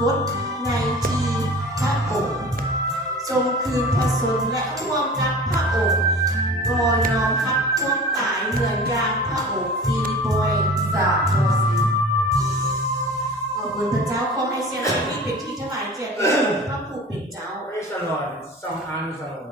คตในที่พระองค์ทรงคืนพระชนและร่วมกับพระองค์รอน้อมรับความตายเหมือนอย่างพระองค์ฟิลิปอย3 ข้อ 4ขอบคุณพระเจ้าขอให้เสียงนี้เป็นที่ถวายแก่พระผู้เป็นเจ้า Praise the Lord. Some answer.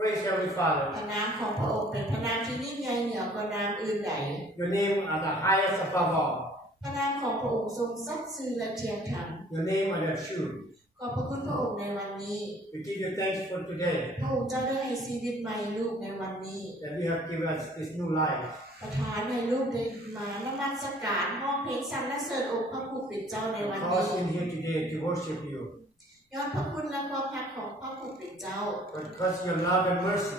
Praise Heavenly พ Father. ระนามของพระองค์เป็นพระนามที่ยิ่งใหญ่เหนือกว่านามอื่นใด Your name are the highest above all. พระนามของพระองค์ทรงสัตย์ซื่อและเที่ยงธรรม Your name are the truth. ขอบพระคุณพระองค์ในวันนี้ We give you thanks for today พระองค์เจ้าได้ให้ชีวิตใหม่ลูกในวันนี้ that you have given us this new life. ประทานให้ลูกได้มานมัสการห้องเพลงสรรเสริญองค์พระผู้เป็นเจ้าในวัน Call นี้ us in here today to worship you. ยอดพระคุณและความรักของพระผู้เป็นเจ้า But because of your love and mercy.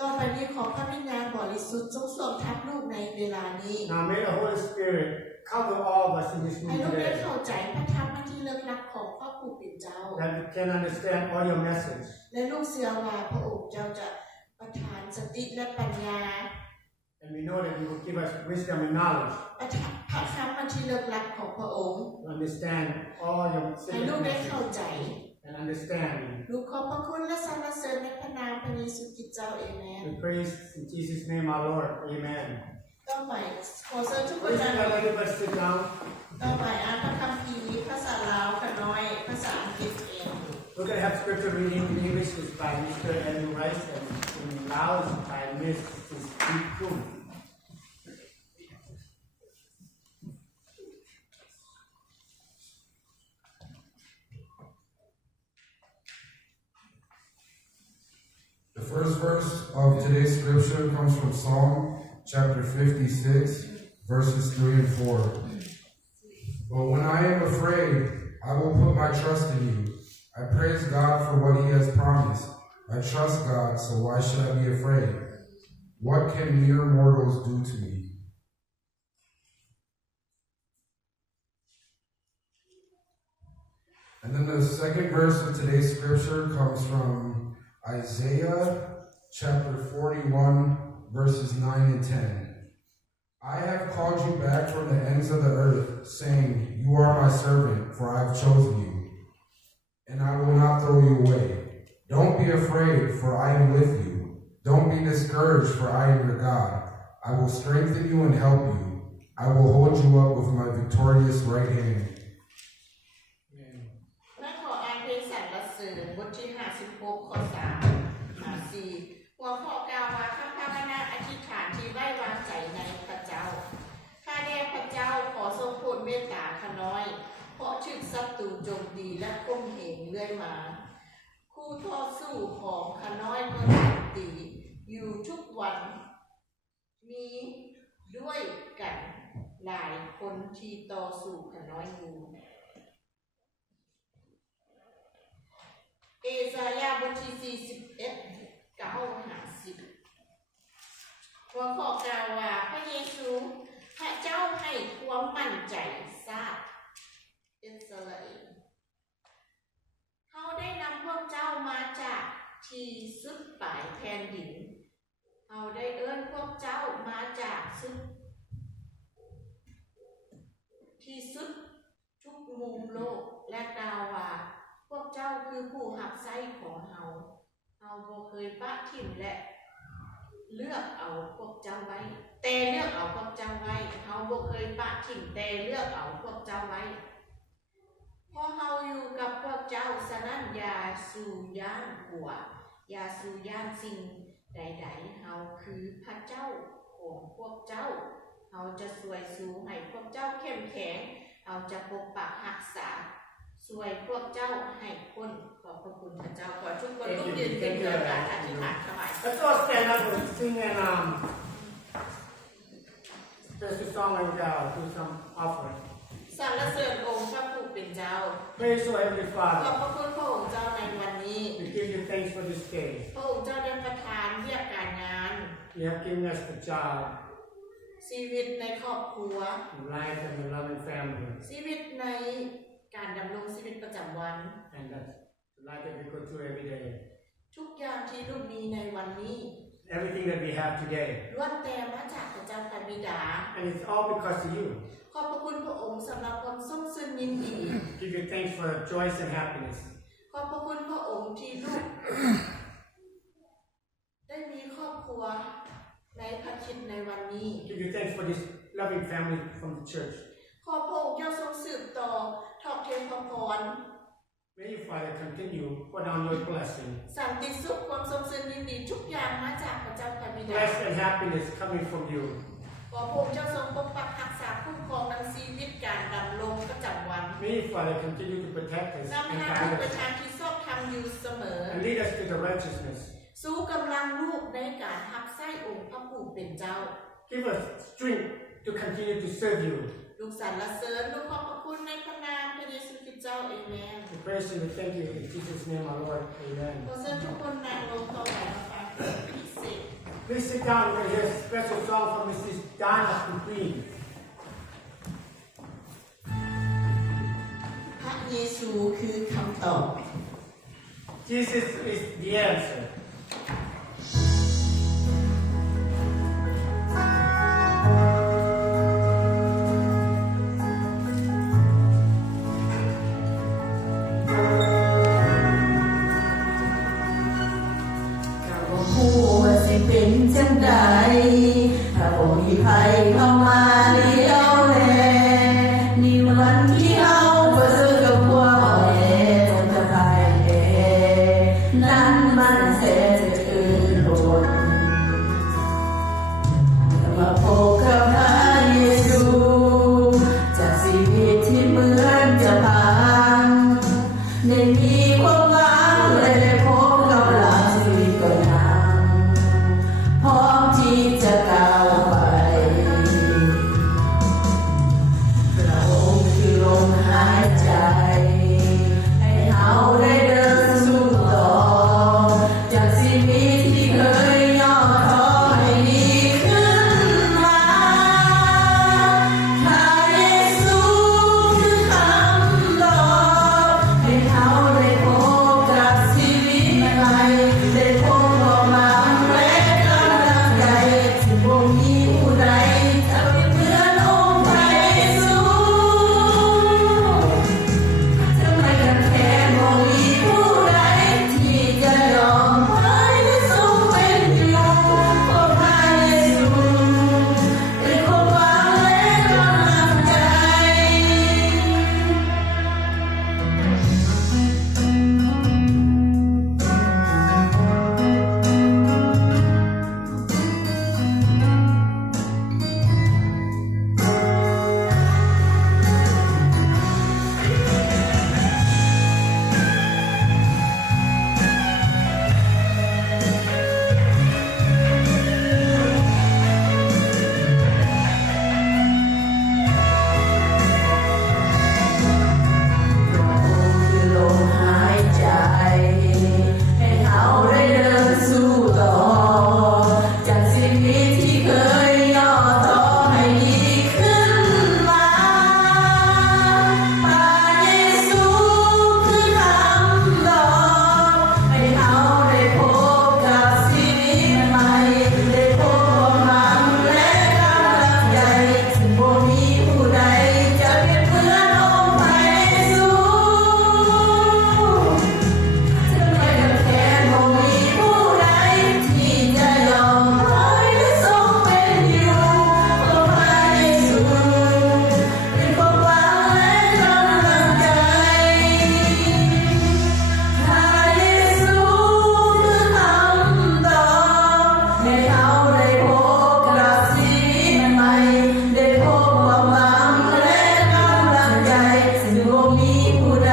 ต่อไปนี้ขอพระวิญญาณบริสุทธิ์ทรงสวมทับลูกในเวลานี้ Now may the Holy Spirit cover all of us in this ให้ room ลูกได้ today. เข้าใจพระธรรมที่เลิศลับของพระผู้เป็นเจ้า That we can understand all your message. และลูกเชื่อว่าพระองค์เจ้าจะประทานสติและปัญญา And we know that you will give us wisdom and knowledge ประทานพระธรรมที่เลิศลับของพระองค์ to understand all your ให้ลูก sacred ได้เข้า message ใจ and understand. ลูกขอบพระคุณและสรรเสริญในพระนามพระเยซูคริสต์เจ้าเอเมน We praise in Jesus' name our Lord. Amen. ต่อไปขอเชิญทุกคน Please นั่ง let everybody sit down. ต่อไปอ่านพระคัมภีร์ภาษาลาวขน้อยภาษาอังกฤษเอง We're going to have scripture reading in English is by Mr. Andrew Rice and in Laos by Mrs. Deep Kum. The first verse of today's scripture comes from Psalm chapter 56, verses 3 and 4. But when I am afraid, I will put my trust in you. I praise God for what he has promised. I trust God, so why should I be afraid? What can mere mortals do to me? And then the second verse of today's scripture comes from Isaiah chapter 41, verses 9 and 10. I have called you back from the ends of the earth, saying, You are my servant, for I have chosen you, and I will not throw you away. Don't be afraid, for I am with you. Don't be discouraged, for I am your God. I will strengthen you and help you. I will hold you up with my victorious right hand. และขออ่านเพลงสรรเสริญบทที่56ข้อ3 4หัวข้อกล่าวว่าข้าพเจ้าอธิษฐานที่ไว้วางใจในพระเจ้าข้าแต่พระเจ้าขอทรงโปรดเมตตาข้าน้อยเพราะถูกศัตรูโจมตีและข่มเหงเรื่อยมาคู่ต่อสู้ของข้าน้อยก็โจมตีอยู่ทุกวันมีด้วยกันหลายคนที่ต่อสู้ข้าน้อยอยู่เอซายาห์บทที่41 9-50หัวข้อกล่าวว่าพระเยซูพระเจ้าให้ความมั่นใจทราบอิสราเอลเขาได้นำพวกเจ้ามาจากที่สุดปลายแผ่นดินเขาได้เอิ้นพวกเจ้ามาจากที่สุดทุกมุมโลกและกล่าวว่าพวกเจ้าคือผู้รับใช้ของเฮาบ่เคยปะทิ่มและเลือกเอาพวกเจ้าไว้แต่เลือกเอาพวกเจ้าไว้เฮาบ่เคยปะทิ่มแต่เลือกเอาพวกเจ้าไว้พอเฮาอยู่กับพวกเจ้าฉะนั้นอย่าสู่ย่านกลัวอย่าสู่ย่านสิ่งใดๆเฮาคือพระเจ้าของพวกเจ้าเฮาจะช่วยสู้ให้พวกเจ้าเข้มแข็งเฮาจะปกปักรักษาช่วยพวกเจ้าให้พ้นขอบพระคุณพระเจ้าขอทุกคนลุกยืนขึ้นเพื่อการอธิษฐานถวาย Let's all stand up and sing and special song and do some offering. สรรเสริญองค์พระผู้เป็นเจ้า Praise our Heavenly ขอบ Father. พระคุณพระองค์เจ้าในวันนี้ We give you thanks for this day. พระองค์เจ้าได้ประทานเรียกการงาน You have given us the job, ชีวิตในครอบครัว life, and a loving family, ชีวิตในการดำรงชีวิตประจำวัน and the life that we go through every day. ทุกอย่างที่ลูกมีในวันนี้ Everything that we have today. ล้วนแต่มาจากพระเจ้าพระบิดา And it's all because of you. ขอบพระคุณพระองค์สำหรับความทรงซึ้งยินดี Give you thanks for joy and happiness. ขอบพระคุณพระองค์ที่ลูก ได้มีครอบครัวในพระคริสต์ในวันนี้ Give you thanks for this loving family from the church. ขอพระองค์เจ้าทรงสืบต่อทอดเทพระพร May you, Father, continue pour down your blessing สันติสุขความทรงซึ้งยินดีทุก blessed and happiness coming from you. ขอพระองค์เจ้าทรงปกปักรักษาคุ้มครองในชีวิตการดำรงประจำวัน May Father continue to protect us นำ and ทางลูก guide ไป us ทางที่ชอบธรรมอยู่เสมอ and lead us to the righteousness. สู้กำลังลูกในการทับไส้องค์พระผู้เป็นเจ้า Give us strength to continue to serve you. ลูกสรรเสริญลูกขอบพระคุณในพระนามพระเยซูคริสต์เจ้าเอเมน We praise you and thank you in Jesus' name, our Lord. ขอ Amen. เชิญทุกคนนั่งลงต่อไปนะคะพิเศษ Please sit down. We're going to hear a special song from Mrs. Donna from Queen. พระเยซูคือคำตอบ Jesus is the answer. เป็นจังใดถ้าบ่มีใครเข้ามาเลี้ยวแลนี่วันที่เอาประเสริฐกับความอ่อนแอจนจะพ่ายแพ้นั้นมันแสนจะอื่นรนมาพบกับพระเยซูจากชีวิตที่เหมือนจะพังได้มีความหวังและได้พบกับหลังชีวิตก็ยังพร้อมที่จะก้าวไปพระองค์คือลมหายใจให้เราได้เดินสู่ต่อจากชีวิตที่เคยย่อท้อให้ดีขึ้นมาพระเยซูคือคำตอบให้เราได้พบกับชีวิตใหม่ได้พบความหวังและกำลังใจที่บ่มีผู้ใดจะเป็นเหมือนองค์พระเยซูจะไม่กันแค่บ่มีผู้ใดที่จะยอมให้ทรงเป็นอยู่เพราะพระเยซูเป็นความหวังและกำลังใจ คือลมหายใจให้เราได้เดินสู่ต่อจากชีวิตที่เคยย่อท้อให้ดีขึ้นมาพระเยซูคือคำตอบให้เราได้พบกับชีวิตใหม่ได้พบความหวังและกำลังใจซึ่งบ่มีผู้ใดจะเป็นเหมือนองค์พระเยซู จะไม่กันแค่บ่มีผู้ใดที่จะยอมให้ทรงเป็นอยู่เพราะพระเยซูเป็นความหวังและกำลังใจพระเยซูคือคำตอบให้เราได้พบกับชีวิตใหม่ได้พบความหวังและกำลังใจซึ่งบ่มีผู้ใด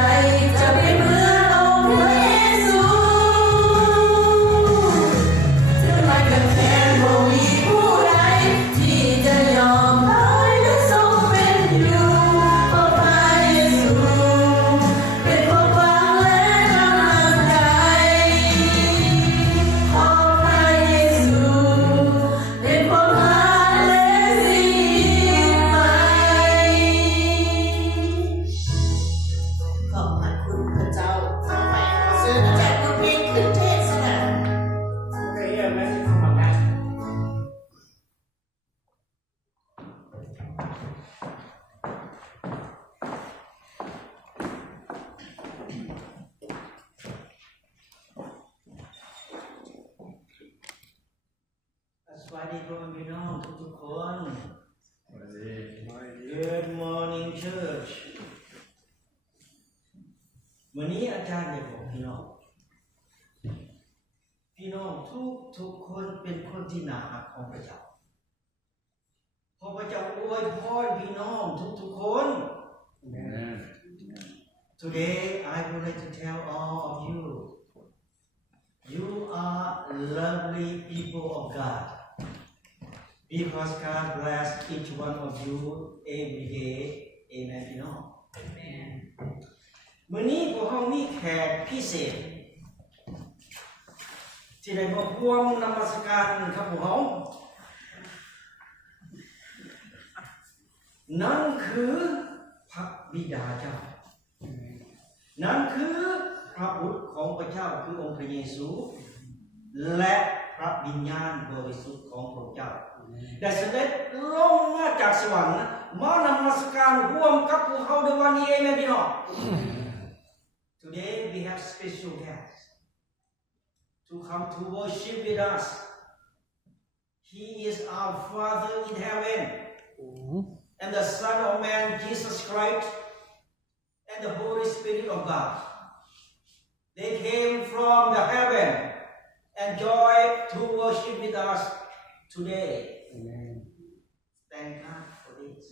จะเป็นเหมือนองค์พระเยซูจะไม่กันแค่บ่มีผู้ใดที่จะยอมให้ทรงเป็นอยู่เพราะพระเยซูเป็นความหวังและกำลังใจเพราะพระเยซูเป็นความหวังและสิ่งใหม่ ขอบพระคุณพระเจ้าต่อไปขอเชิญอาจารย์ผู้เพียงขึ้นเทศนา We're going to hear a message from our pastor. สวัสดีพ่อแม่พี่น้องทุกๆคน Good morning church วันนี้อาจารย์จะบอกพี่น้อง น้องทุกคนเป็นคนที่น่ารักของพระเจ้าขอพระเจ้าอวยพรพี่น้องทุกคน Amen. Today I would like to tell all of you you are lovely people of God because God bless each one of you every day Amen พี่น้อง Amen มื้อนี้พวกเรามีแขกพิเศษที่ได้มาร่วมนมัสการกับพวกเรานั่นคือพระบิดาเจ้านั่นคือพระบุตรของพระเจ้าคือองค์พระเยซูและพระวิญญาณบริสุทธิ์ของพระเจ้าได้เสด็จลงมาจากสวรรค์มานมัสการร่วมกับพวกเราในวันนี้เองพี่น้อง Today we have special guests to come to worship with us. He is our Father in heaven and the Son of Man Jesus Christ and the Holy Spirit of God. They came from the heaven and joy to worship with us today. Amen. Thank God for this.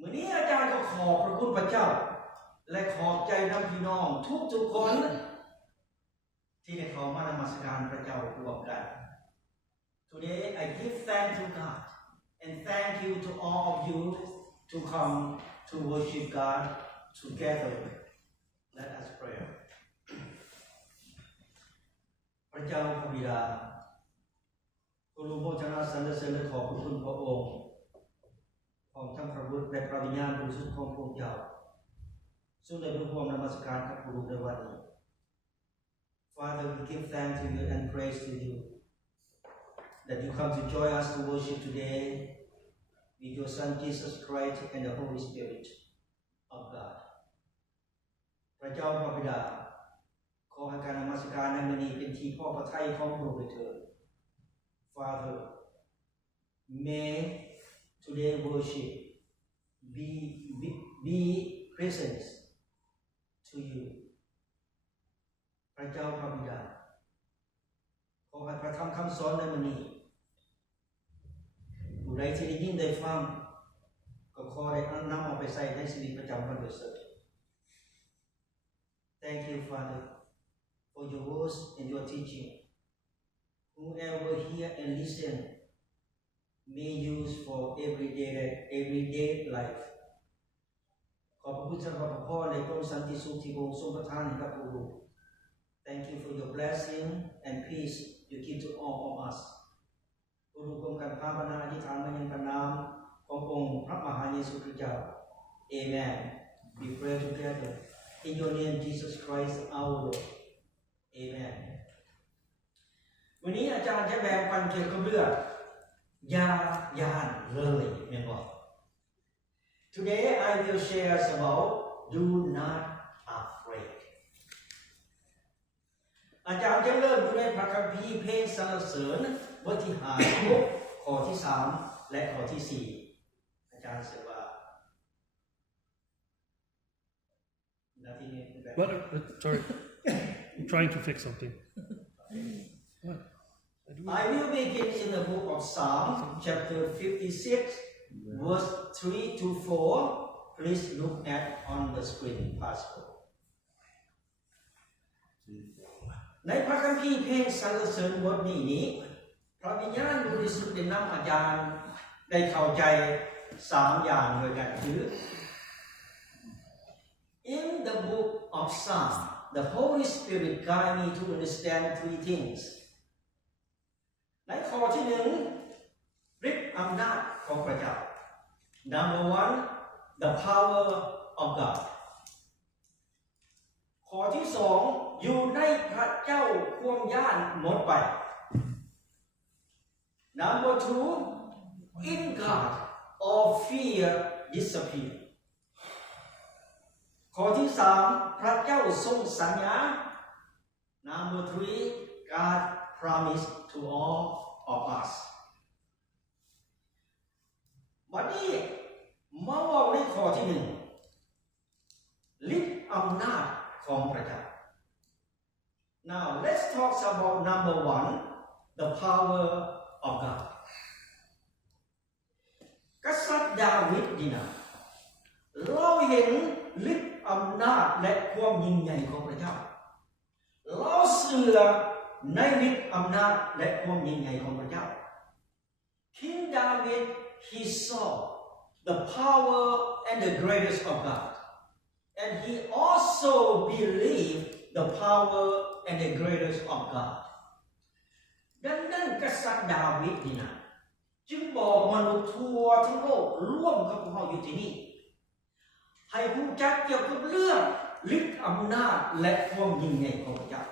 มื้อนี้อาจารย์ก็ขอบพระคุณพระเจ้าและขอบใจนำพี่น้องทุกคนที่ได้เข้ามานมัสการพระเจ้าร่วมกัน Today I give thanks to God and thank you to all of you to come to worship God together. Let us pray. พระเจ้าพระบิดาผู้รู้โภชนะสรรเสริญและขอบพระคุณพระองค์ของทั้งพระบุตรและพระวิญญาณบริสุทธิ์ของพระองค์เจ้าซึ่งได้ร่วมนมัสการกับผู้รู้ในวันนี้ Father, we give thanks to you and praise to you that you come to join us to worship today with your Son Jesus Christ and the Holy Spirit of God. พระเจ้าพระบิดาขอให้การนมัสการในมื้อนี้เป็นที่พอพระทัยของพระองค์เถิด Father, may today worship be present to you. พระเจ้าพระบิดาขอให้พระธรรมคำสอนในมื้อนี้ผู้ใดที่ได้ยินได้ฟังก็ขอได้นำเอาไปใส่ในชีวิตประจำวันโดยเถิด Thank you, Father, for your words and your teaching. Whoever hear and listen may use for everyday life. ขอบพระคุณสำหรับพระพรในพระสันติสุขที่พระองค์ทรงประทานให้กับผู้รู้ Thank you for your blessing and peace you give to all of us. ผู้รู้ร่วมกันภาวนาอธิษฐานมายังพระนามขององค์พระมหาเยซูคริสต์เจ้า Amen. We pray together in your name Jesus Christ our Lord. Amen. วันนี้อาจารย์จะแบ่งปันเกี่ยวกับเรื่องอย่าย่านเลยแม่นบ่ Today I will share about do not afraid. อาจารย์จะเริ่มอยู่ในพระคัมภีร์เพลงสรรเสริญบทที่5ข้อที่3และข้อที่4อาจารย์เสว่า What? Sorry. I'm trying to fix something. What? I will begin in the book of Psalms, chapter 56, verse 3 to 4. Please look at on the screen, Pastor. ในพระคัมภีร์เพลงสรรเสริญบทนี้พระวิญญาณบริสุทธิ์ได้นำอาจารย์ได้เข้าใจ3อย่างด้วยกันคือ In the book of Psalms, the Holy Spirit guide me to understand 3 things. ในข้อที่1ฤทธิ์อำนาจของพระเจ้า Number 1, the power of God. ข้อที่2อยู่ในพระเจ้าความย่านหมดไป Number 2, in God all fear disappear. ข้อที่3พระเจ้าทรงสัญญา Number 3, God promise to all of us. วันนี้มาว่าในข้อที่1ฤทธิ์อำนาจของพระเจ้า Now let's talk about number 1, the power of God. กษัตริย์ดาวิดนี่นะเราเห็นฤทธิ์อำนาจและความยิ่งใหญ่ของพระเจ้าเราเชื่อในฤทธิ์อำนาจและความยิ่งใหญ่ของพระเจ้า King David he saw the power and the greatness of God and he also believed the power and the greatness of God ดังนั้นกษัตริย์ดาวิดนี่นะจึงบอกมนุษย์ทั่วทั้งโลกร่วมกับพวกเราอยู่ที่นี่ให้รู้จักเกี่ยวกับเรื่องฤทธิ์อำนาจและความยิ่งใหญ่ของพระเจ้า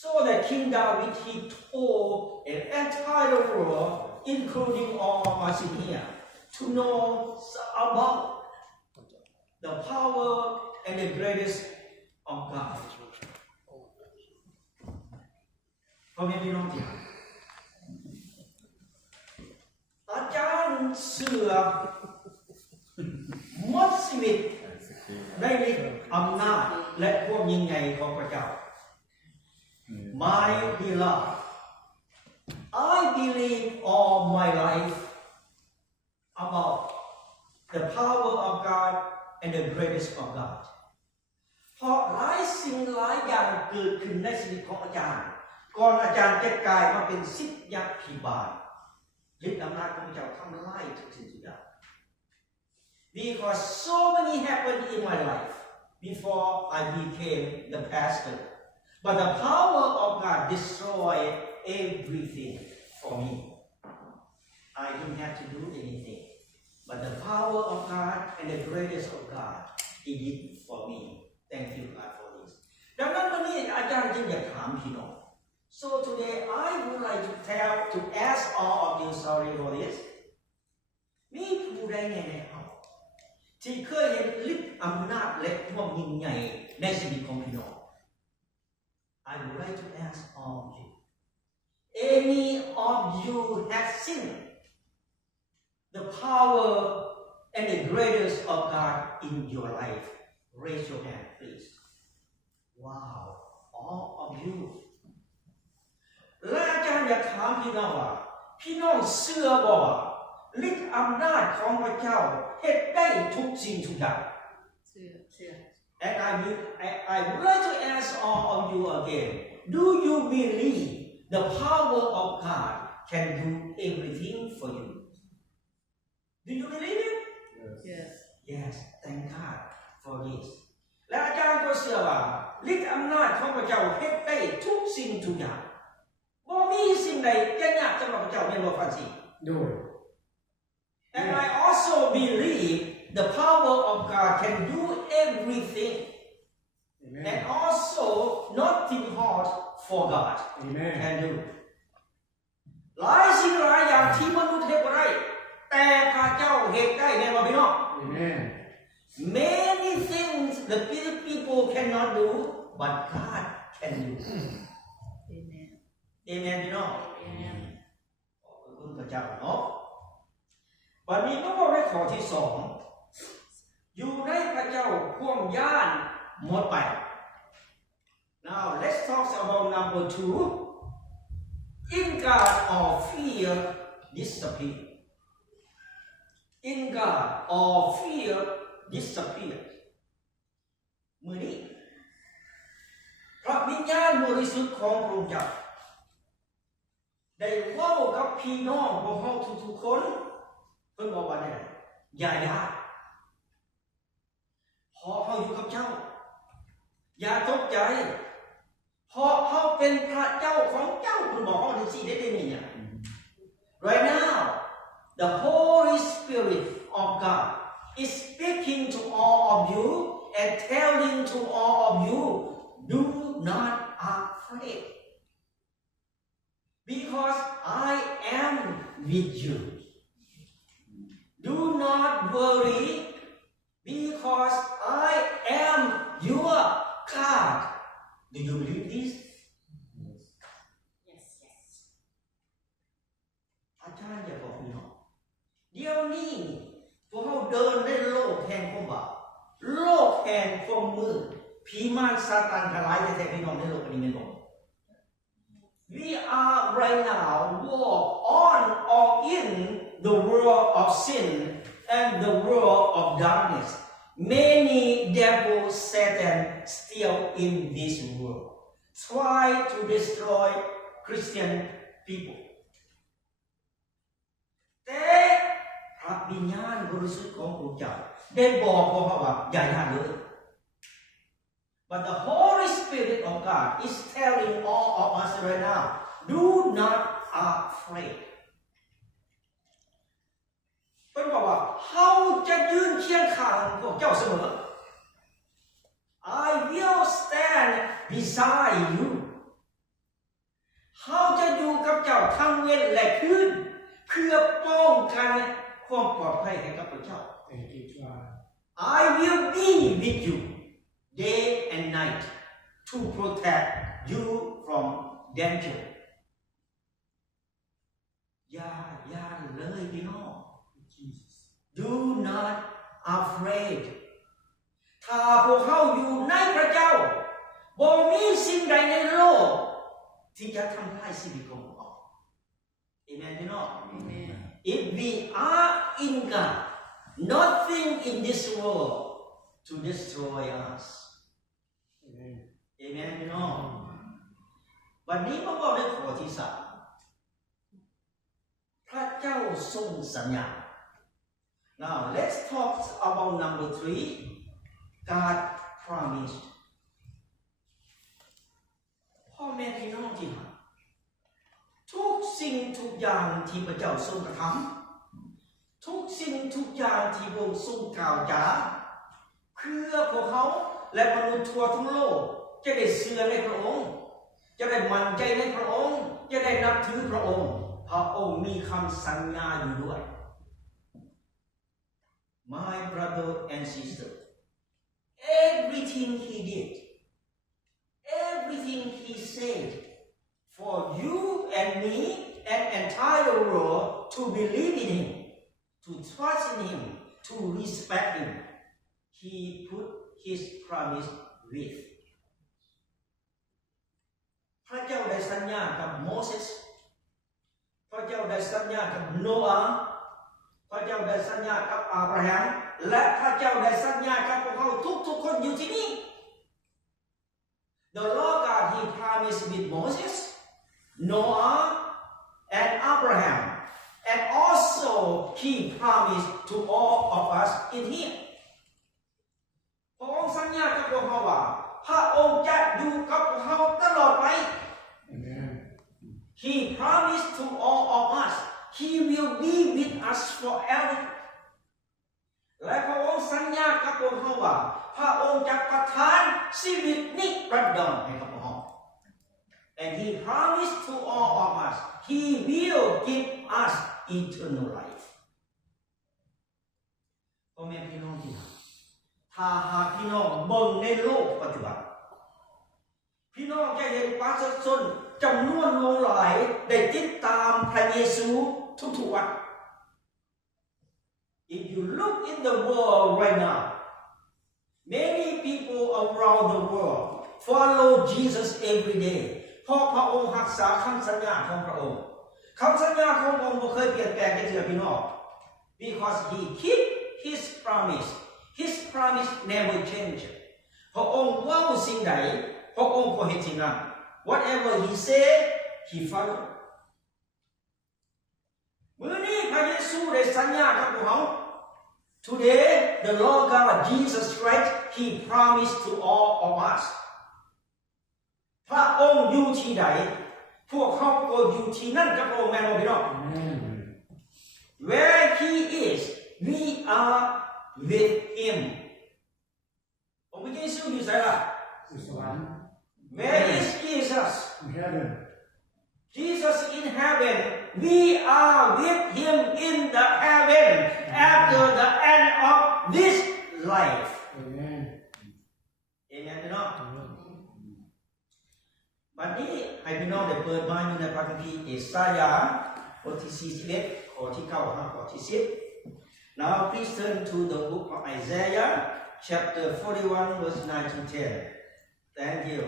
So that King David he told an entire world including all of us in here to know about the power and the greatness of God พ่อแม่พี่น้องที่อาจารย์เชื่อหมดชีวิตในฤทธิ์อำนาจและความยิ่งใหญ่ของพระเจ้า My beloved I believe all my life about the power of God and the greatness of God เพราะหลายสิ่งหลายอย่างเกิดขึ้นในชีวิตของอาจารย์ก่อนอาจารย์จะกลายมาเป็นศิษยาภิบาลฤทธิ์อำนาจของพระเจ้าทำลายทุกสิ่งทุกอย่าง Because so many happened in my life before I became the pastor but the power of God destroyed everything for me I didn't have to do anything but the power of God and the greatness of God He did for me thank you God for this ดังนั้นวันนี้อาจารย์จึงอยากถามพี่น้องSo today I would like to ask all of you sorry for this มีผู้ใดแน่ๆเอาที่เคยเห็นฤทธิ์อำนาจและความยิ่งใหญ่ในชีวิตของพี่น้อง I would like to ask all of you any of you have seen the power and the greatness of God in your life raise your hand please Wow all of youและอาจารย์อยากถามพี่น้องว่าพี่น้องเชื่อบ่ว่าฤทธิ์อำนาจของพระเจ้าเฮ็ดได้ทุกสิ่งทุกอย่างเชื่อ And I would like to ask all of you again do you believe the power of God can do everything for you Do you believe it Yes thank God for this และอาจารย์ก็เชื่อว่าฤทธิ์อำนาจของพระเจ้าเฮ็ดได้ทุกสิ่งทุกอย่างบ่มีสิ่งใดจะยากสำหรับพระเจ้าแม่นบ่ฟังสิ Do it. And I also believe the power of God can do everything. Amen. And also nothing hard for God Amen. can do. หลายสิ่งหลายอย่างที่มนุษย์เฮ็ดบ่ได้แต่พระเจ้าเฮ็ดได้แม่นบ่พี่น้อง Amen. Many things the people cannot do but God can do. Amen พี่น้อง ขอบคุณพระเจ้าเนาะบัดนี้ก็บอกในข้อที่2อยู่ในพระเจ้าความย่านหมดไป Now let's talk about number 2 In God all fear disappear In God all fear disappear มื้อนี้พระวิญญาณบริสุทธิ์ของพระองค์เจ้าได้เว้ากับพี่น้องของเฮาทุกๆคนเพิ่นบอกว่าได้อย่าพอเฮาอยู่กับเจ้าอย่าตกใจเพราะเฮาเป็นพระเจ้าของเจ้าเพิ่นบอกเฮาจังซี่ได้นี่เนี่ย Right now the Holy Spirit of God is speaking to all of you and telling to all of you do not afraid Because I am with you. Do not worry because I am your God. Do you believe this? Yes. อาจารย์อย่าบอกพี่น้องเดี๋ยวนี้พวกเราเดินในโลกแห่งความบาปโลกแห่งความมืดพ ผีมารซาตานทลายแท้ๆพี่น้องในโลกนี้แม่นบ่ We are right now walk on or in the world of sin and the world of darkness. Many devils, Satan still in this world, try to destroy Christian people. แต่พระวิญญาณบริสุทธิ์ของพระเจ้าได้บอกพวกเขาว่าอย่าย่านเลย But the Holy Spirit of God is telling all of us right now, do not afraid. เพิ่นบอกว่าเขาจะยืนเคียงข้างพวกเจ้าเสมอ I will stand beside you. เขาจะอยู่กับเจ้าทั้งเว้นและคืนเพื่อป้องกันความปลอดภัยให้กับพวกเจ้า Thank you, God. I will be with you day and night to protect you from danger. อย่าเลยพี่น้อง Do not afraid. ถ้าพวกเขาอยู่ในพระเจ้าบ่มีสิ่งใดในโลกที่จะทำลายชีวิตของพวกเขา Amen พี่น้อง Amen. If we are in God, nothing in this world to destroy us. Amen. Amen พี่น้องวันนี้มาบอกในข้อที่3พระเจ้าทรงสัญญา Now let's talk about number 3 God promised พ่อแม่พี่น้องที่รักทุกสิ่งทุกอย่างที่พระเจ้าทรงกระทำทุกสิ่งทุกอย่างที่พระองค์ทรงกล่าวจาเพื่อพวกเขาและมนุษย์ทั่วทั้งโลกจะได้เชื่อในพระองค์จะได้มั่นใจในพระองค์จะได้นับถือพระองค์พระองค์มีคำสัญญาอยู่ด้วย My brother and sister everything he did everything he said for you and me and entire world to believe in him to trust in him to respect him he put his promise with พระเจ้าได้สัญญากับโมเสสพระเจ้าได้สัญญากับโนอาห์พระเจ้าได้สัญญากับอับราฮัมและพระเจ้าได้สัญญากับพวกเขาทุกๆคนอยู่ที่นี่ The Lord God he promised with Moses Noah and Abraham and also he promised to all of us in here พระองค์สัญญากับพวกเขาว่าพระองค์จะอยู่กับพวกเขาตลอดไป Amen. He promised to all of us he will be with us forever และพระองค์สัญญากับพวกเขาว่าพระองค์จะประทานชีวิตนิรันดรให้กับพวกเขา And he promised to all of us he will give us eternal life พ่อแม่พี่น้องที่รักถ้าหากพี่น้องเบิ่งในโลกปัจจุบันพี่น้องจะเห็นประชาชนจำนวนหลงหลายได้ติดตามพระเยซูทุกๆวัน If you look in the world right now many people around the world follow Jesus every day เพราะพระองค์รักษาคำสัญญาของพระองค์คำสัญญาของพระองค์บ่เคยเปลี่ยนแปลงจักเทื่อพี่น้อง because he keep his promise never change พระองค์เว้าสิ่งใดพระองค์ก็เฮ็ดสิ่งนั้น whatever he said he follow มื้อนี้พระเยซูได้สัญญากับพวกเรา Today the Lord God Jesus Christ he promised to all of us พระองค์อยู่ที่ใดพวกเขาก็อยู่ที่นั่นกับพระองค์แม่นบ่พี่น้อง Amen. Where he is we are with him องค์พระเยซูอยู่ไสล่ะ This one Where is Jesus in heaven. Jesus in heaven we are with him in the heaven after the end of this life Amen. Amen พี่น้องบัดนี้ให้พี่น้องได้เปิดมาอยู่ในพระคัมภีร์เอสายาห์บทที่41ข้อที่9ถึงข้อที่10 Now please turn to the book of Isaiah chapter 41 verse 9 to 10 Thank you.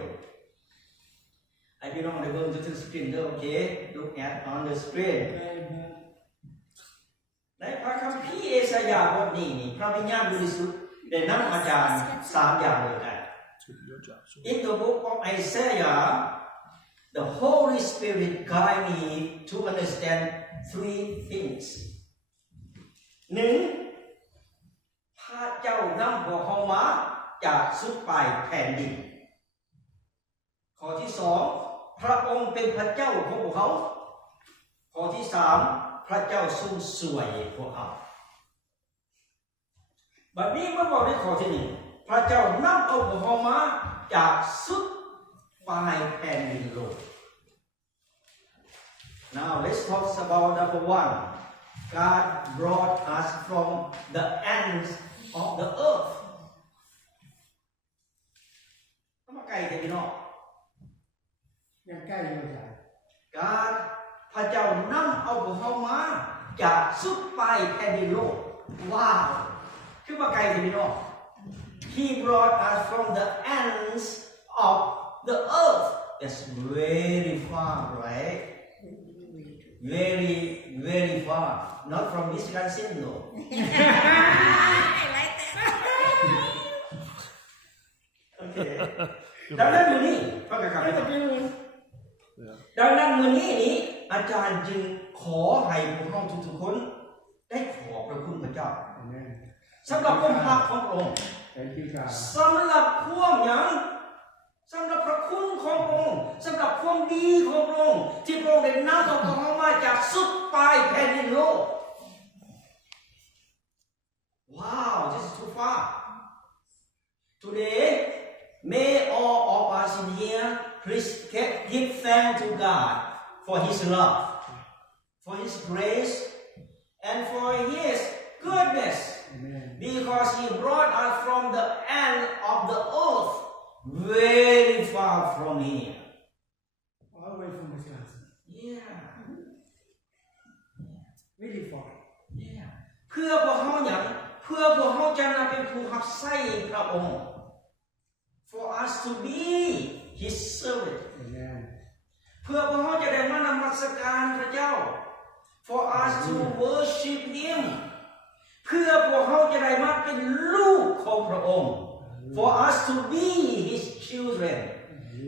I belong to go to the screen, okay? Look at on the screen. ในพระคัมภีร์เอสายาห์บทนี้นี่พระวิญญาณบริสุทธิ์ได้นำอาจารย์3อย่างด้วยกัน In the book of Isaiah, the Holy Spirit guide me to understand 3 things. 1. พระเจ้านำพวกเขามาจากสุดปลายแผ่นดิน ข้อที่ 2. พระองค์เป็นพระเจ้าของพวกเขา ข้อที่ 3. พระเจ้าทรงสวยพวกเขาบัดนี้เมื่อบอกในข้อที่ 1 พระเจ้านำเอาพวกเขามาจากสุดปลายแผ่นดินโลก Now let's talk about number 1. God brought us from the ends of the earth. ทำไมไกลแต่พี่น้อง ยังใกล้อยู่จ้ะ การพระเจ้านำเอาพวกเขามาจากสุดปลายแผ่นดินโลก ว้าวคือว่าไกลแต่พี่น้อง He brought us from the ends of the earth. That's very far, right? Very, very far. Not from Wisconsin, though. Okay. ดังนั้นมื้อนี้พระกษัตริย์ดังนั้นมื้อนี้นี้อาจารย์จึงขอให้พวกเราทุกๆคนได้ขอบพระคุณพระเจ้า Amen. สำหรับความรักของพระองค์ Thank you God. สำหรับความหยังสำหรับพระคุณของพระองค์สำหรับความดีของพระองค์ที่พระองค์ได้นำเอาพวกเรามาจากสุดปลายแผ่นดินโลก Wow, this is too far. Today, may all of us in here please give thanks to God for His love, for His grace, and for His goodness. Amen. Because He brought us from the end of the earth, very far from here. All the way from Wisconsin. Yeah, Really far. yeah. เพื่อพวกเขาอย่างเพื่อพวกเขาจะนำเป็นผู้รับใช้พระองค์ For us to be His servant. Amen. เพื่อพวกเขาจะได้มานมัสการพระเจ้า For us to worship Him. เพื่อพวกเขาจะได้มาเป็นลูกของพระองค์ For us to be His children.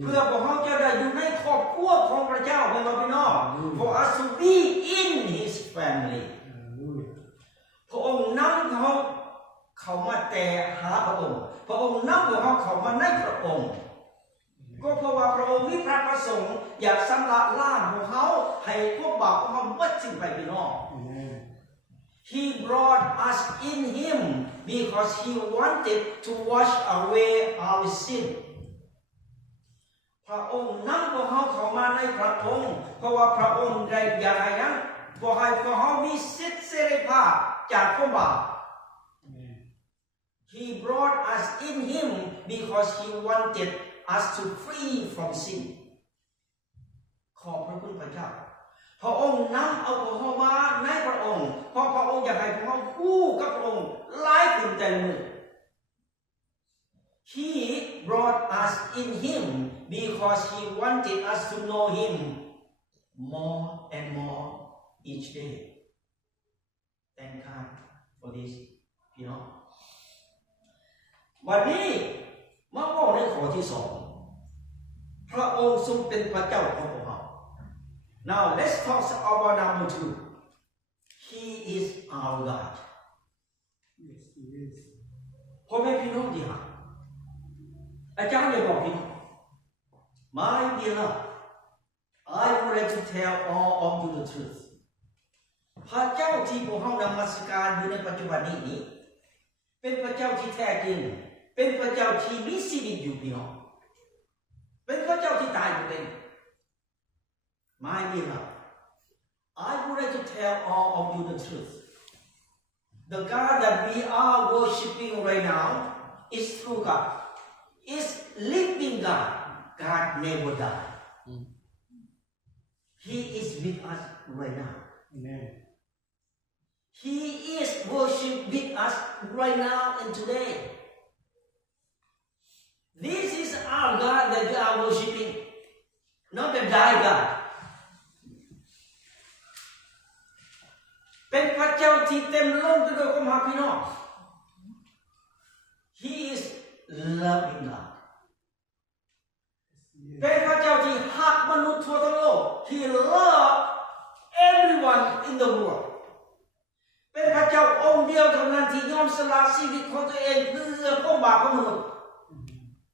เพื่อพวกเขาจะได้อยู่ในครอบครัวของพระเจ้าเป็นเราพี่น้อง For us to be in His family. Hallelujah. พระองค์นำเขามาแต่หาพระองค์ พระองค์นำพวกเขามาในพระองค์ ก็เพราะว่าพระองค์มีพระประสงค์อยากสำระล้างพวกเขาให้พวกบาปของเขาหมดสิ้นไปพี่น้อง Amen. He brought us in Him because He wanted to wash away our sin พระองค์นำพวกเขาเข้ามาในพระองค์เพราะว่าพระองค์ได้อยากให้นั้นบอกให้พวกเขามีสิทธิเสรีภาพจากความบาป Amen. He brought us in Him because He wanted us to free from sin ขอบพระคุณพระเจ้าพระองค์นำเอาพวกเขามาในพระองค์เพราะพระองค์อยากให้พวกเขาคู่กับพระองค์หลายขึ้นแต่ละมื้อ He brought us in Him because He wanted us to know Him more and more each day. Thank God for this, you know. วันนี้มาบอกในข้อที่ 2 พระองค์ทรงเป็นพระเจ้าของพวกเรา Now let's talk about number 2. He is our God. Yes, He is. พ่อแม่พี่น้องที่รักอาจารย์ได้บอกพี่น้อง My beloved, I would like to tell all of you the truth. พระเจ้าที่พวกเรานมัสการอยู่ในปัจจุบันนี้เป็นพระเจ้าที่แท้จริงเป็นพระเจ้าที่มีชีวิตอยู่พี่น้องเป็นพระเจ้าที่ตายอยู่เป็น My beloved, I would like to tell all of you the truth. The God that we are worshiping right now is true God. Is living God. God never died. He is with us right now. Amen. He is worshipped with us right now and today. This is our God that you are worshiping, not the die God. เป็นพระเจ้าที่เต็มล้นไปด้วยความรักพี่น้อง He is loving God. เป็นพระเจ้าที่รักมนุษย์ทั่วทั้งโลก He loves everyone in the world. เป็นพระเจ้าองค์เดียวเท่านั้นที่ยอมสละชีวิตของตัวเองเพื่อความบาปของมนุษย์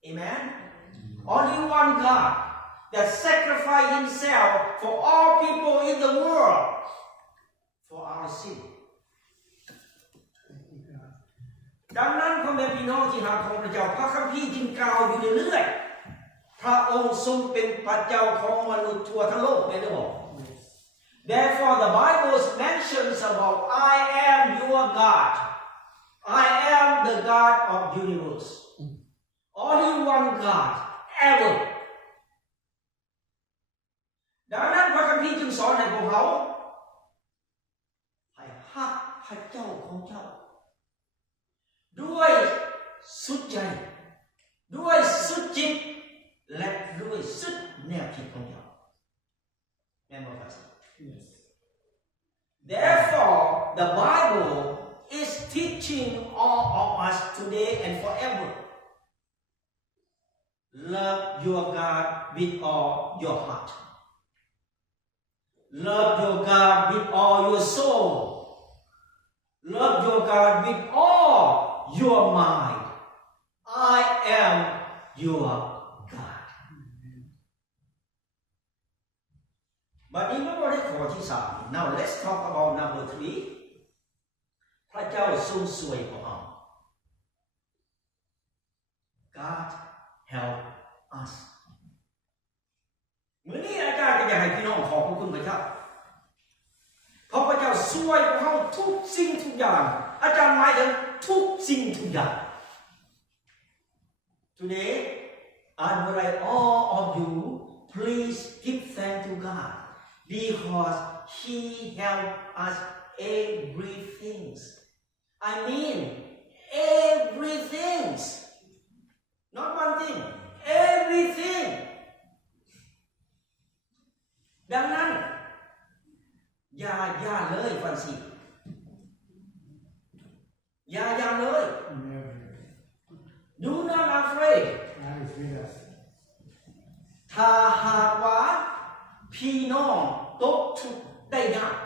Amen. Only one God that sacrificed Himself for all people in the world for our sin. ดังนั้นพ่อแม่พี่น้องที่รักของพระเจ้าพระคัมภีร์จึงกล่าวอยู่เรื่อยๆพระองค์ทรงเป็นพระเจ้าของมนุษย์ทั่วทั้งโลกเป็นหรือเปล่า Therefore the Bible mentions about I am your God. I am the God of universe. Only one God ever. ดังนั้นพระคัมภีร์จึงสอนให้พวกเขาให้ฮักพระเจ้าของเจ้าด้วยสุดใจด้วยสุดจิตและด้วยสุดแนวคิดของเจ้าแม่นบ่ครับ Yes. Therefore the Bible is teaching all of us today and forever. Love your God with all your heart. Love your God with all your soul. Love your God with all your mind. I am your God. บัดนี้มาบ่ได้ข้อที่3 Now let's talk about number 3 พระเจ้าทรงสวยของเรา God help us มื้อนี้อาจารย์ก็อยากให้พี่น้องขอบคุณพระเจ้าเพราะพระเจ้าสวยของเราทุกสิ่งทุกอย่างอาจารย์หมายถึงทุกสิ่งทุกอย่าง Today I would like all of you please give thanks to God because He helped us everything. I mean everything. Not one thing. Everything. ดังนั้นอย่าเลยฟันสิอย่าเลย Never. Do not afraid. God is with us. ถ้าหากว่าพี่น้องตกทุกข์ได้ยาก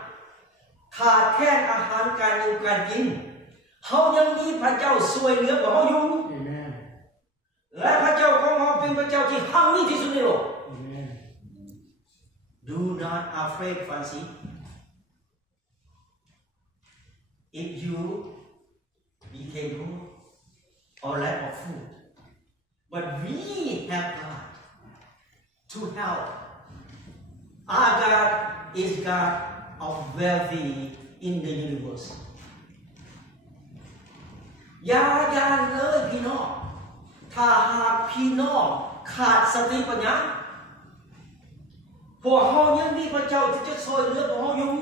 ขาดแคลนอาหารการอยู่การกินเขายังมีพระเจ้าช่วยเหลือของเขาอยู่ Amen. และพระเจ้าของเราเป็นพระเจ้าที่หั่งมีที่สุดในโลก Amen. Do not afraid, Fancy. If you became poor or lack of food, but we have God to help. Our God is God of wealthy in the universe. อย่าเลยพี่น้องถ้าหากพี่น้องขาดสติปัญญาพวกเขายังมีพระเจ้าที่จะช่วยเหลือพวกเขาอยู่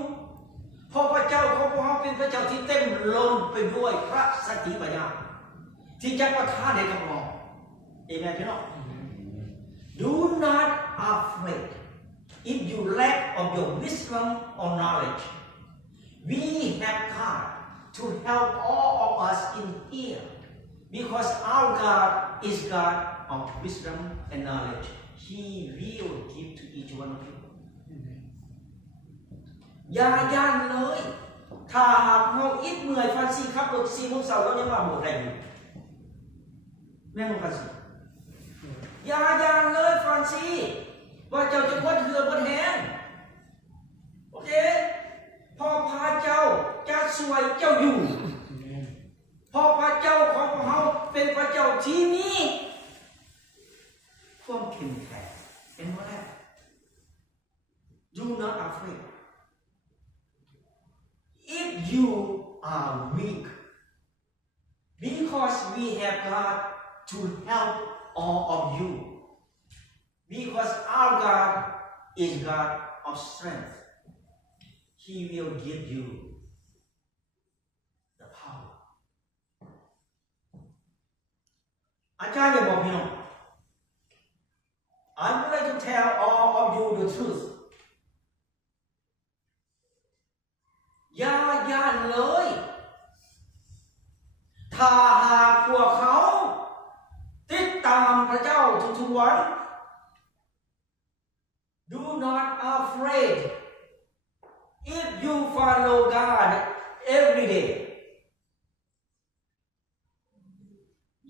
เพราะพระเจ้าของพวกเขาเป็นพระเจ้าที่เต็มล้นไปด้วยพระสติปัญญาที่จะประทานให้กับเราเอเมนพี่น้อง Do not afraid if you lack of your wisdom or knowledge. We have God to help all of us in here because our God is God of wisdom and knowledge. He will give to each one of you. อย่าเลยถ้าหากเราอิดเมื่อยฟันซี่ขับรถ4 โมงเช้าเรายังมาโบสถ์ได้อยู่แม่นบ่ฟันซี่อย่าเลยฟันซี่ว่าเจ้าจะบดเหือบดแหงโอเคพอพระเจ้าจะช่วยเจ้าอยู่ Amen. พอพระเจ้าของพวกเราเป็นพระเจ้าที่มีความเข้มแข็งเป็นว่าแล้ว Do not afraid if you are weak because we have God to help all of you because our God is God of strength He will give you the power อาจารย์อย่าบอกพี่น้อง I would like to tell all of you the truth อย่าย่านเลยถ้าหากพวกเขาติดตามพระเจ้าทุกๆวัน Do not afraid if you follow God every day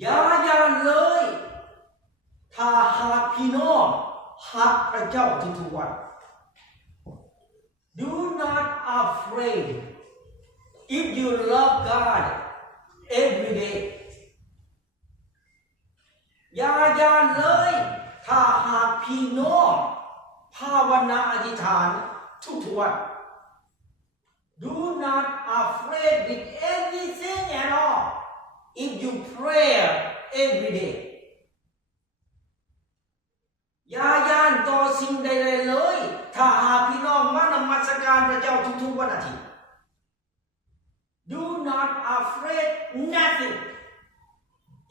อย่าย่านเลยถ้าหากพี่น้องหักพระเจ้าทุกๆวัน Do not afraid if you love God every day อย่าย่านเลยถ้าหากพี่น้องภาวนาอธิษฐานทุกๆวัน Do not afraid with anything at all if you pray every day อย่าย่านต่อสิ่งใดๆเลยถ้าหากพี่น้องมานมัสการพระเจ้าทุกๆวันอาทิตย์ Do not afraid nothing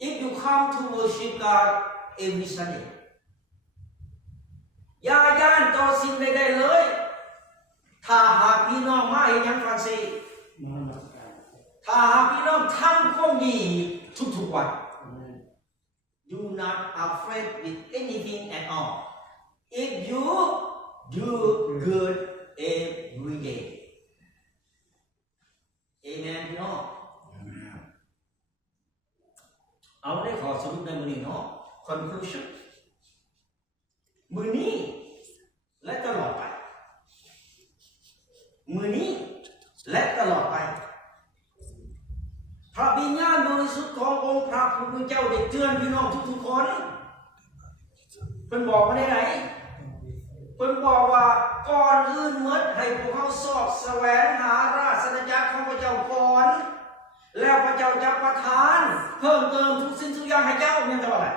if you come to worship God every Sunday อย่าย่านต่อสิ่งใดๆเลยถ้าหากพี่น้องมาเฮ็ดหยังฟรังเศสถ้าหากพี่น้องทำความดีทุกๆวัน Do not afraid with anything at all if you do good every day Amen พี่น้องเอาได้ขอสรุปในมื้อนี้เนาะ Conclusion มื้อนี้และตลอดไปมื้อนี้และตลอดไปพระวิญญาณบริสุทธิ์ขององค์พระผู้เป็นเจ้าได้เตือนพี่น้องทุกๆคนเพิ่นบอกว่าได้ไหนเพิ่นบอกว่าก่อนอื่นหมดให้พวกเขาสอบแสวงหาราชอาณาจักรของพระเจ้าก่อนแล้วพระเจ้าจะประทานเพิ่มเติมทุกสิ่งทุกอย่างให้เจ้าแม่นบ่ล่ะ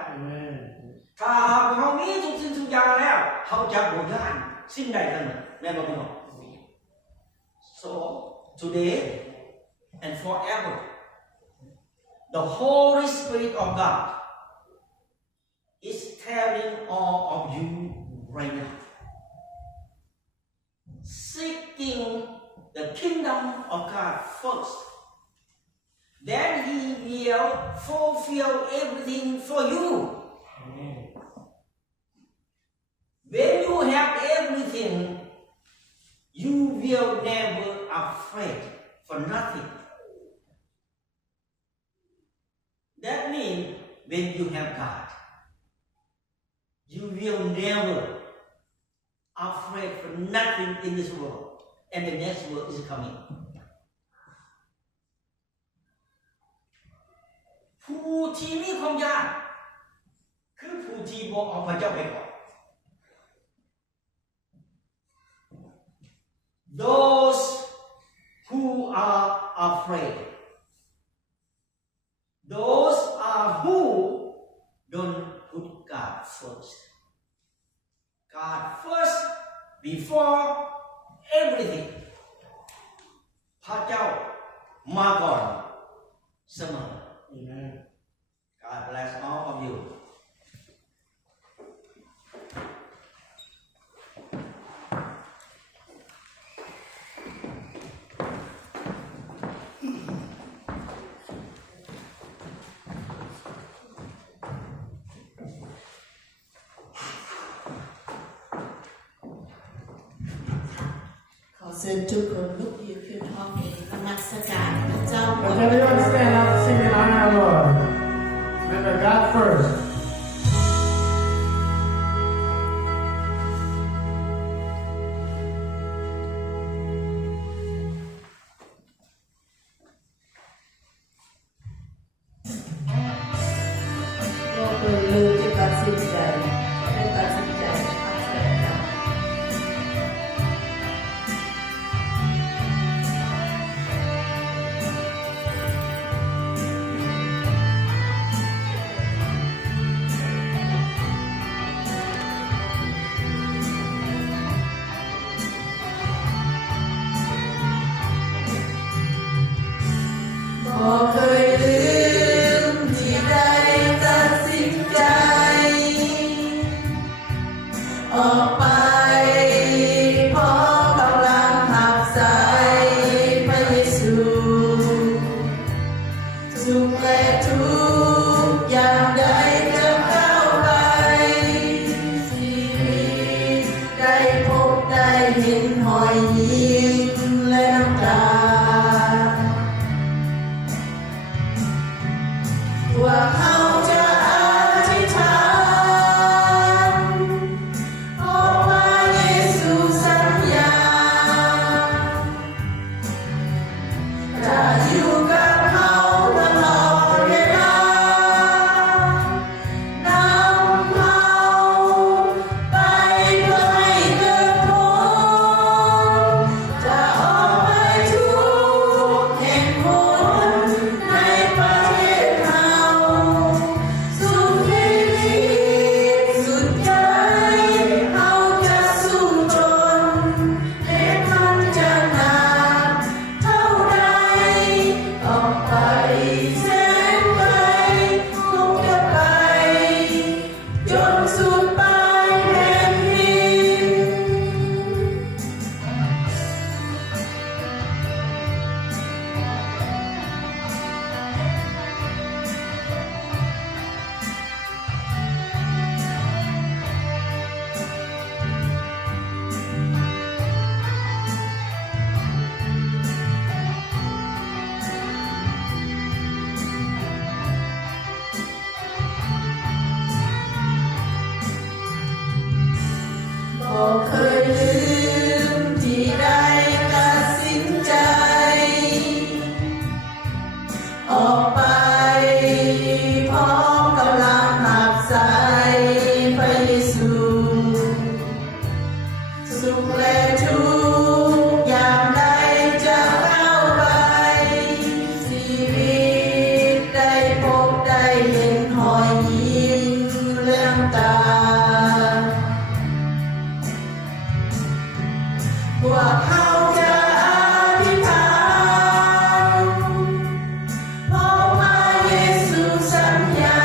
ถ้าหากพวกเขามีทุกสิ่งทุกอย่างแล้วเขาจะบ่ย้านสิ่งใดทั้งนั้นแม่นบ่พี่น้อง So today and forever the Holy Spirit of God is telling all of you right now seeking the kingdom of God first then He will fulfill everything for you when you have everything you will never afraid for nothing That means when you have God, you will never afraid for nothing in this world, and the next world is coming. ผู้ที่มีความยากคือผู้ที่บ่เอาพระเจ้าไปก่อน Those who are afraid.Those are who don't put God first. God first before everything. พระเจ้ามาก่อนเสมอ Amen. God bless all of you.เชิญทุกคนลุกยืนขึ้นห้องเองนมัสการพระเจ้า Let everyone stand up and sing in honor of our Lord. Remember God first. ก็คือลืมจะตัดสินใจให้ตัดสินใจเอาใส่กัน Amen. เห็นหอยยิ้มและน้ำตาว่าเขาจะอธิษฐานเพราะว่าเยซูสัญญาจะอยู่กับเขาตลอดเวลานำเขาไปเพื่อให้เกิดผลจะออกไปทุกแห่งหนในประเทศเราสุดชีวิตสุดใจเขาจะสู้จนแม้มันจะนานเท่าใดออกไปแสนไกลคงจะไปจนสุดปลายแผ่นดิน บ่เคยลืมที่ได้ตัดสินใจ ออกไปพร้อมกำลังหักใส่พระเยซูสุขและทุกข์อย่างใดจะเข้าไปชีวิตได้พบได้เห็นหอยยิ้มและน้ำตาว่าเขาจะอธิษฐานเพราะว่าเยซูสัญญา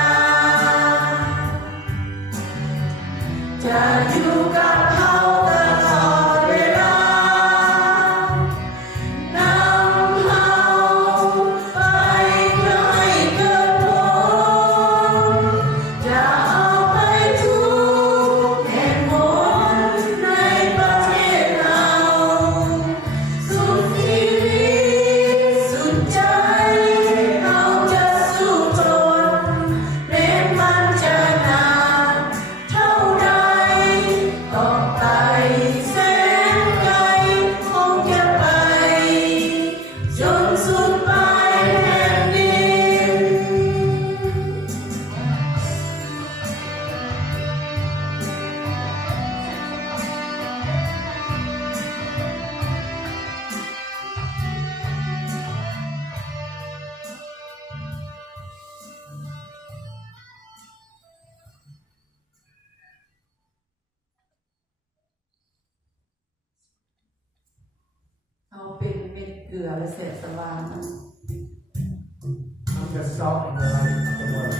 จะอยู่กับเขาตลอดเวลานำเขาไปเพื่อให้เกิดผลจะเอาไปทุกแห่งหนในประเทศเราสุดชีวิตสุดใจเขาจะสู้จนแม้มันจะนานเท่าใดต่อไปแสนไกลคงจะไปจนสุดปลายแผ่นดิน เอาเป็นเม็ดเกลือและเศษสวาน I'm the salt and the light of the world.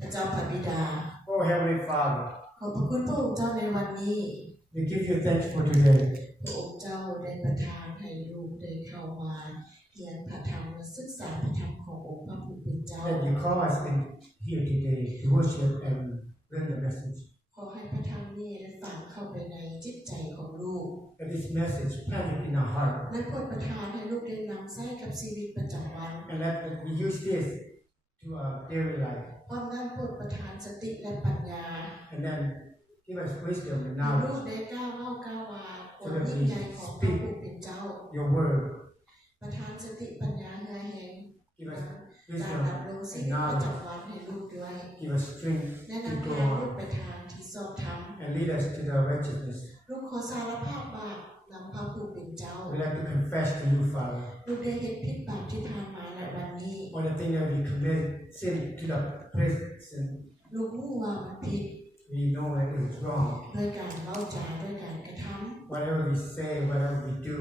พระเจ้าพระบิดา Oh, Heavenly Father, ขอบพระคุณพระองค์เจ้าในวันนี้ we give you thanks for today. พระองค์เจ้าได้ประทานให้ลูกได้เข้ามาเรียนพระธรรมและศึกษาพระธรรมขององค์พระผู้เป็นเจ้า That you call us in here today to worship and learn the message. ขอให้พระธรรมนี้ได้ฝังเข้าไปในจิตใจของลูก That this message planted in our heart. และโปรดประทานให้ลูกได้นำใช้กับชีวิตประจำวัน And that we use this to our daily life. พร้อมนั้นโปรดประทานสติและปัญญา And then give us wisdom and ให้ลูก knowledge. ได้ก้าวเล่าก้าววาความยิ่งใหญ่ของพระผู้เป็นเจ้า Your word. ประทานสติปัญญาเหือแห่ง Give us การ wisdom ดำรงชี and วิตประ knowledge. จำวันให้ลูกด้วย Give us strength และ to นำ go ทางลูก on. ไปทางที่ชอบธรรม And lead us to the righteousness. ลูกขอสารภาพบาปนำพระผู้เป็นเจ้า We like to confess to you, Father, ลูกได้เห็นผิดบาปที่ผ่านมาและวันนี้ all the things that we commit sin to the present. ลูกรู้ว่ามันผิด We know that it's wrong. ด้วยการเล่าจาด้วยการกระทำ Whatever we say, whatever we do,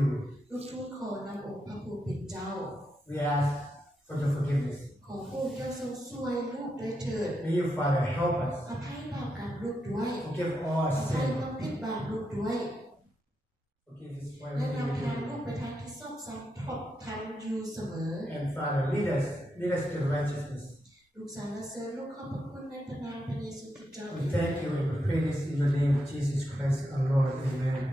ลูกทูลขอนำองค์พระผู้เป็นเจ้า we ask for your forgiveness. ขอพระองค์เจ้าทรงช่วยลูกด้วยเถิด May you, Father, help us. อภัยบาปกับลูกด้วย Forgive all อ our ภัย sin. ความผิดบาปลูกด้วย Forgive this why และ we นำทาง do. ลูกไปทางที่ชอบทำทบทันอยู่เสมอ And Father, lead us to the righteousness. ลูกสรรเสริญลูกขอบพระคุณในพระนามพระเยซูคริสต์เจ้า We thank you and we pray this in the name of Jesus Christ, our